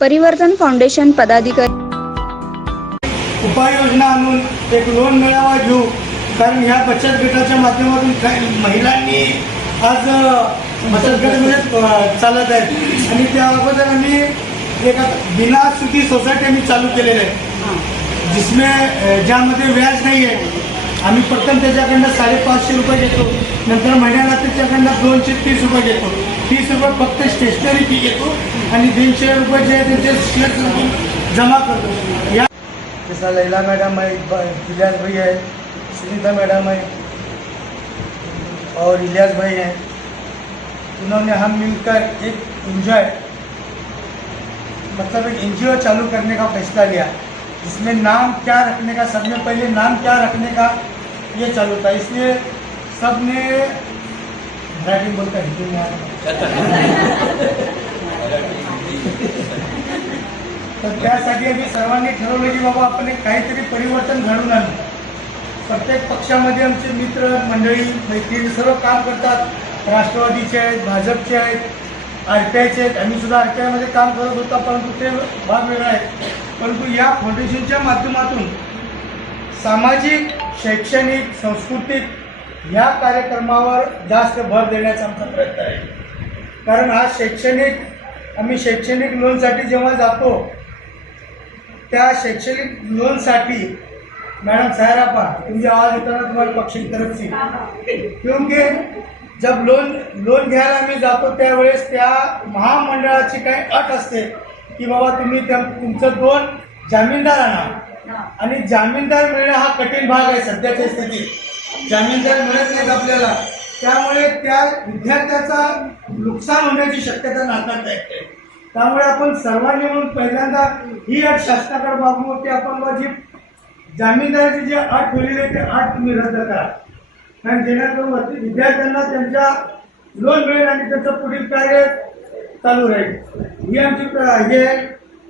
परिवर्तन फाउंडेशन पदाधिकारी उपाययोजना आणून एक लोन मेळावा घेऊ, कारण ह्या बचत गटाच्या माध्यमातून काही महिलांनी आज बचत गटामध्ये चालत आहेत आणि त्या अगोदर आम्ही एक बिना सुधी सोसायटी आम्ही चालू केलेलं आहे, जिसमें ज्यामध्ये व्याज नाही आहे. आम्ही प्रथम त्याच्याकडनं 550 रुपये घेतो, नंतर महिन्याला त्याच्याकडनं 230 रुपये घेतो. 30 रुपये फक्त स्टेशनरी फी घेतो आणि 150 रुपये जे आहे त्यांचे शेअर जमा करतो. या जैसा लैला मैडम है, इलियास भाई है, सुनीता मैडम है और इलियास भाई हैं. उन्होंने हम मिलकर एक एंजॉय मतलब एक एनजीओ चालू करने का फैसला लिया, जिसमें नाम क्या रखने का, सबने पहले नाम क्या रखने का ये चालू था. इसलिए सबने मराठी बोलता हिंदी में तर त्यासाठी आम्ही सर्वांनी ठरवलं की बाबा आपण काहीतरी परिवर्तन घडवून आणू. प्रत्येक पक्षामध्ये आमचे मित्र मंडळी मैत्रिणी सर्व काम करतात. राष्ट्रवादीचे आहेत, भाजपचे आहेत, RTIचे आहेत. आम्ही सुद्धा RTIमध्ये काम करत होतो, परंतु ते भाग वेगळा आहे. परंतु या फाउंडेशनच्या माध्यमातून सामाजिक, शैक्षणिक, सांस्कृतिक ह्या कार्यक्रमावर जास्त भर देण्याचा आमचा प्रयत्न आहे. कारण आज आम्ही शैक्षणिक लोनसाठी जेव्हा जातो, त्या शैक्षणिक लोनसाठी मैडम सायरापा तुमची आवाज येताना तुम्हाला पक्ष की तरफ से, क्योंकि जब लोन घ्यायला आम्ही जातो त्यावेळेस त्या महामंडळाची काही अट असते की बाबा तुम्ही तुमचं 2 जामीनदार आणा, आणि जामीनदार मिळणं हा कठीण भाग आहे सध्याच्या स्थितीत. जामीनदार मिळत नाहीत आपल्याला, त्यामुळे त्या विद्यार्थ्याचा नुकसान होण्याची शक्यता नाकारता येते. त्यामुळे आपण सर्वांनी म्हणून पहिल्यांदा ही अट शासनाकडे मागू की आपण जी जामीनदाराची जी अट ठेवलेली आहे ती अट तुम्ही रद्द करा, कारण जेणेकरून विद्यार्थ्यांना त्यांच्या लोन मिळेल आणि त्याचं पुढील कार्य चालू राहील. ही आमची हे आहे.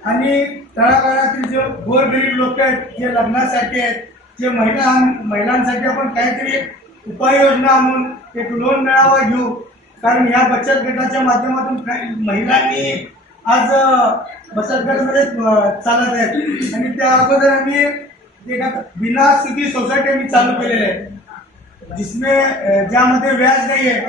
आणि तळागाळातील जे गोरगरीब लोक आहेत, जे लग्नासाठी आहेत, जे महिलांसाठी आपण काहीतरी उपाययोजना आणून एक लोन मेळावा घेऊ, कारण या बचत गटाच्या माध्यमातून काही महिलांनी आज बचत गटामध्ये चालत आहेत आणि त्या अगोदर आम्ही एक बिना सुधी सोसायटी आम्ही चालू केलेली आहे, जिसमें ज्यामध्ये व्याज नाही आहे.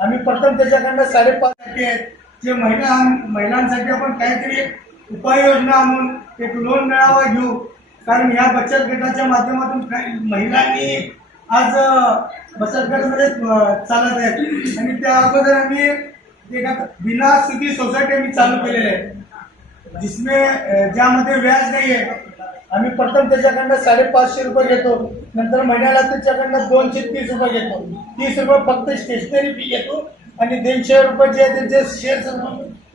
आम्ही प्रथम त्याच्याकडनं 550 आहेत. जे महिलांसाठी आपण काहीतरी उपाययोजना आणून एक लोन मेळावा घेऊ, कारण या बचत गटाच्या माध्यमातून काही महिलांनी आज बचत गटामध्ये चालत आहेत आणि त्या अगोदर आम्ही एक बिना सुधी सोसायटी आम्ही चालू केलेली आहे, जिसमें ज्यामध्ये व्याज नाही आहे. आम्ही प्रथम त्याच्याकडनं 550 रुपये घेतो, नंतर महिन्याला त्याच्याकडनं 230 रुपये घेतो. 30 रुपये फक्त स्टेशनरी फी घेतो आणि 150 रुपये जे आहे त्यांचे शेअर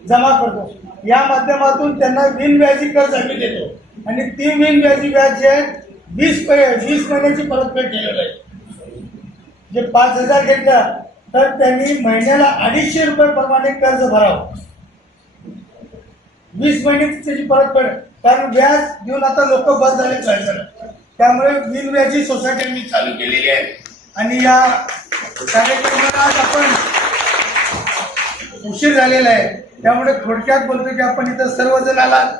जमा करतो. या माध्यमातून त्यांना बिनव्याजी कर्ज आम्ही देतो आणि ती बिनव्याजी व्याज जे आहे 20 महिन्याची परतफेड केलेलं आहे. जे 5,000 घेतलं तर त्यांनी महिन्याला 250 रुपये प्रमाणे कर्ज भरावं. 20 महिन्याची त्याची परतफेड, कारण व्याज देऊन आता लोक बंद झाले कर्ज, त्यामुळे बिनव्याजी सोसायटी मी चालू केलेली आहे. आणि या कार्यक्रमाला आज आपण उशीर झालेला आहे, त्यामुळे थोडक्यात बोलतो की आपण इथं सर्वजण आलात.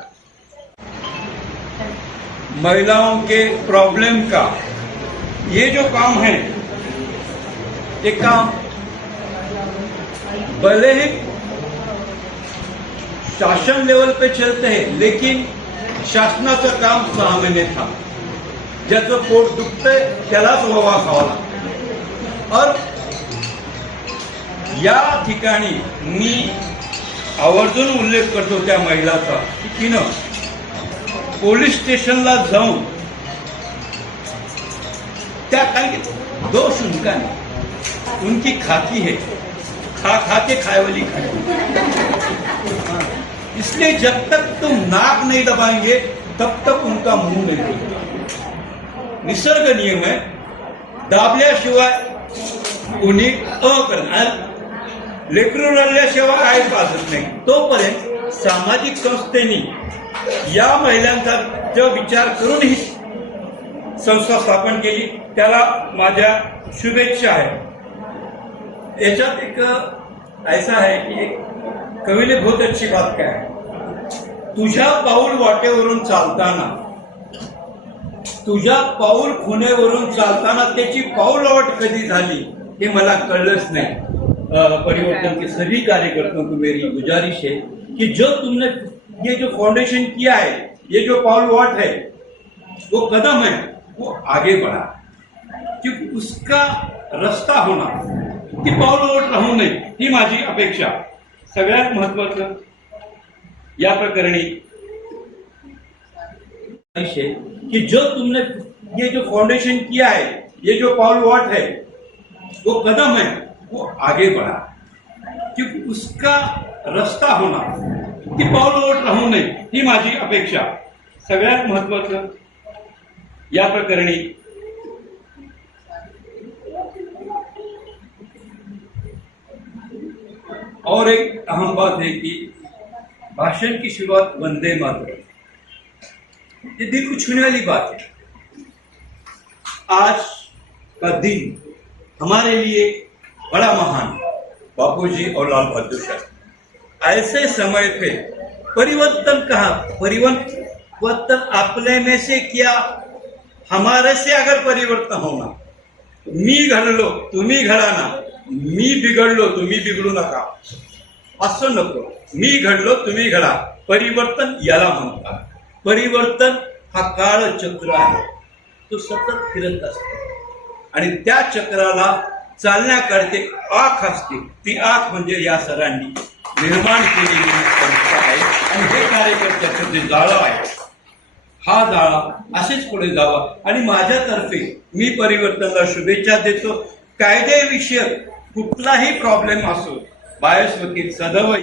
महिलाओं के प्रॉब्लम का ये जो काम है, ये काम भले ही शासन लेवल पे चलते हैं, लेकिन शासनाचं काम 6 महिने था. ज्याचं पोट दुखतंय त्यालाच ववा खावा लागतो. और या ठिकाणी मी आवर्जून उल्लेख करतो त्या महिलाचा की तिनं पोलीस स्टेशनला जाऊन त्या काही दोष उनका नहीं, उनकी खाती है, खा के खाए वाली खाती. इसलिए जब तक तुम नाक नहीं दबाएंगे तब तक उनका मुंह नहीं खुलेगा. निसर्ग नियम है, दाबल्याशिवाय कोणी करणार, लेकरू रडल्याशिवाय आई पाजत नाही. तोपर्यंत सामाजिक संस्थेनी या महिलांचा विचार करून ही संस्था स्थापन केली, त्याला माझ्या शुभेच्छा आहे. याच्यात एक ऐसा है कि एक कवि ने बहुत अच्छी बात कहा है तुझ्या पाऊल वाटेवरून चालताना, तुझ्या पाऊल खुणेवरून चालताना त्याची पाऊलवाट कधी झाली हे मला कळलंच नाही। परिवर्तन के सभी कार्यकर्ताओं को मेरी गुजारिश है कि जो तुमने ये जो फाउंडेशन किया है, ये जो पाऊलवाट है, वो कदम है, वो आगे बढ़ा, क्योंकि उसका रस्ता होना, ती पाऊलवाट राहू नये ही माझी अपेक्षा। सगळ्यात महत्वाचं या प्रकरणी है कि जो तुमने ये जो फाउंडेशन किया है, ये जो पाऊलवाट है, वो कदम है, वो आगे बढ़ा, क्योंकि उसका रस्ता होना, ती पाऊलवाट राहू नये ही माझी अपेक्षा। सगळ्यात महत्वाचं या प्रकरणी और एक अहम बात है कि भाषण की शुरुआत वंदे मातरम, ये दिल को छूने वाली बात है। आज का दिन हमारे लिए बड़ा महान, बापूजी और लाल बहादुर शास्त्री। ऐसे समय पे परिवर्तन कहा, परिवर्तन अपने में से किया, हमारे से अगर परिवर्तन होना, मी घडलो तुम्ही घडा ना, मी बिघडलो तुम्ही बिघडू नका, असं नको। मी घडलो तुम्ही घडा, परिवर्तन याला म्हणतात। परिवर्तन हा काळचक्र आहे, तो सतत फिरत असतो आणि त्या चक्राला चालण्याकरते आख असते, ती आख म्हणजे या सरांनी निर्माण केलेली संस्था आहे आणि हे कार्यकर्त्याचं जे जाळं आहे, हा जाळा असेच पुढे जावा आणि माझ्यातर्फे मी परिवर्तनाला शुभेच्छा देतो। कायदेविषयक कुठलाही प्रॉब्लेम असो, बायस वकील सदैव